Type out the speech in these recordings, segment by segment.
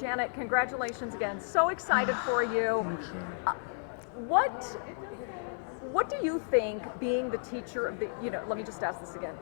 Janet, congratulations again. So excited for you. Thank you. What do you think being the teacher of the, let me just ask this again.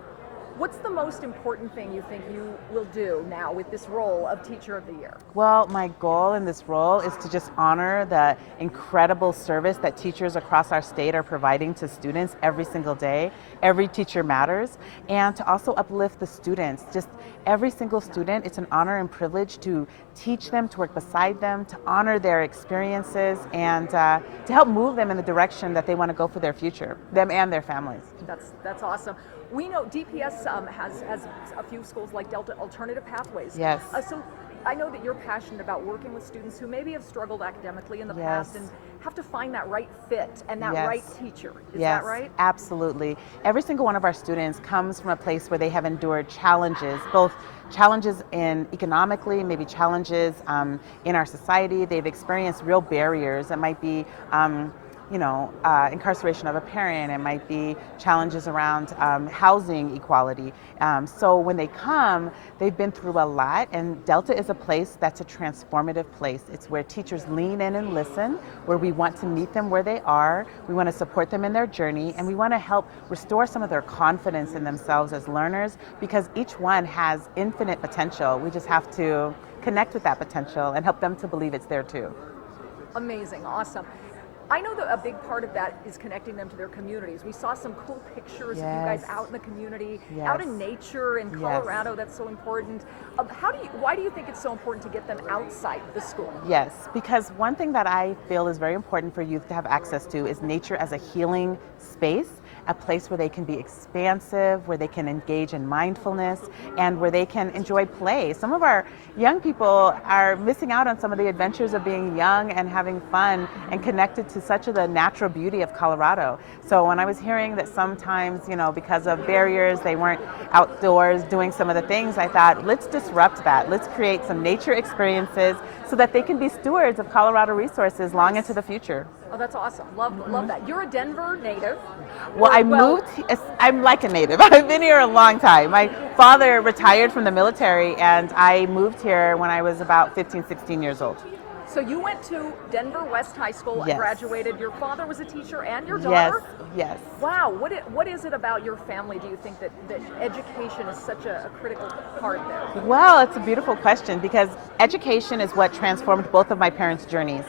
What's the most important thing you think you will do now with this role of Teacher of the Year? Well, my goal in this role is to just honor the incredible service that teachers across our state are providing to students every single day. Every teacher matters. And to also uplift the students. Just every single student, it's an honor and privilege to teach them, to work beside them, to honor their experiences, and to help move them in the direction that they want to go for their future, them and their families. That's awesome. We know DPS has a few schools like Delta Alternative Pathways. Yes. So I know that you're passionate about working with students who maybe have struggled academically in the past and have to find that right fit and that right teacher. Is that right? Absolutely. Every single one of our students comes from a place where they have endured challenges, both challenges economically, maybe challenges in our society. They've experienced real barriers. It might be incarceration of a parent. It might be challenges around housing equality. So when they come, they've been through a lot, and Delta is a place that's a transformative place. It's where teachers lean in and listen, where we want to meet them where they are, we want to support them in their journey, and we want to help restore some of their confidence in themselves as learners, because each one has infinite potential. We just have to connect with that potential and help them to believe it's there too. Amazing, awesome. I know that a big part of that is connecting them to their communities. We saw some cool pictures of you guys out in the community, out in nature in Colorado. That's so important. Why do you think it's so important to get them outside the school? Yes, because one thing that I feel is very important for youth to have access to is nature as a healing space, a place where they can be expansive, where they can engage in mindfulness, and where they can enjoy play. Some of our young people are missing out on some of the adventures of being young and having fun and connected to such of the natural beauty of Colorado. So when I was hearing that sometimes, because of barriers, they weren't outdoors doing some of the things, I thought, let's disrupt that. Let's create some nature experiences so that they can be stewards of Colorado resources long into the future. Oh, that's awesome. Love that. You're a Denver native. Well, I'm like a native. I've been here a long time. My father retired from the military, and I moved here when I was about 15, 16 years old. So you went to Denver West High School and graduated. Your father was a teacher and your daughter? Yes. Wow. What is it about your family, do you think, that education is such a critical part there? Well, it's a beautiful question, because education is what transformed both of my parents' journeys.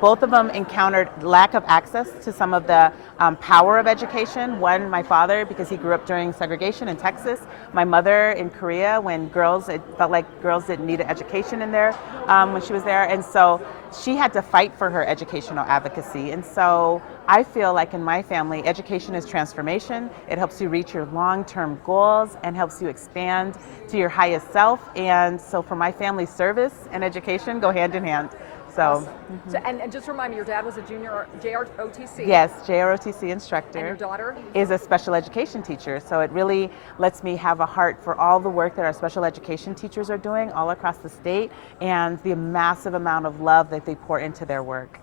Both of them encountered lack of access to some of the power of education. One, my father, because he grew up during segregation in Texas. My mother in Korea, when it felt like girls didn't need an education in there when she was there. And so she had to fight for her educational advocacy. And so I feel like in my family, education is transformation. It helps you reach your long-term goals and helps you expand to your highest self. And so for my family, service and education go hand in hand. So, awesome. So and just remind me, your dad was a junior JROTC. Yes, JROTC instructor. And your daughter is a special education teacher. So it really lets me have a heart for all the work that our special education teachers are doing all across the state, and the massive amount of love that they pour into their work.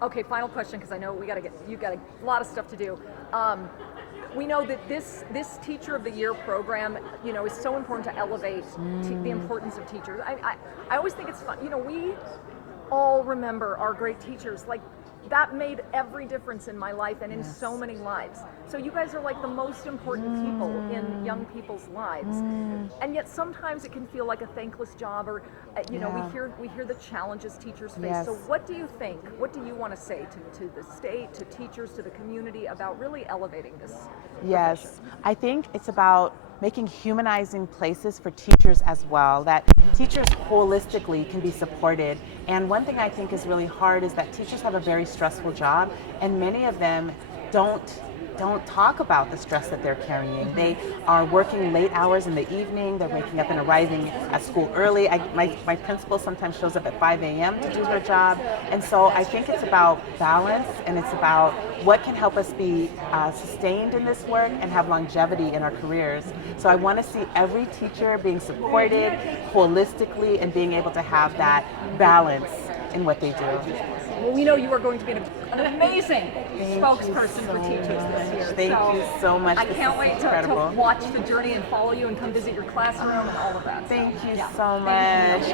Okay, final question, because I know you got a lot of stuff to do. We know that this Teacher of the Year program, is so important to elevate the importance of teachers. I always think it's fun. We all remember our great teachers. Like, that made every difference in my life and in so many lives. So you guys are like the most important people in young people's lives. And yet sometimes it can feel like a thankless job, or we hear the challenges teachers face. So what do you think? What do you want to say to the state, to teachers, to the community about really elevating this profession? I think it's about making humanizing places for teachers as well, that teachers holistically can be supported. And one thing I think is really hard is that teachers have a very stressful job, and many of them don't talk about the stress that they're carrying. They are working late hours in the evening, they're waking up and arriving at school early. My principal sometimes shows up at 5 a.m. to do her job. And so I think it's about balance, and it's about what can help us be sustained in this work and have longevity in our careers. So I want to see every teacher being supported holistically and being able to have that balance in what they do. Well, we know you are going to be an amazing spokesperson for teachers this year. Thank you so much. I can't wait to watch the journey and follow you and come visit your classroom and all of that. Thank you so much.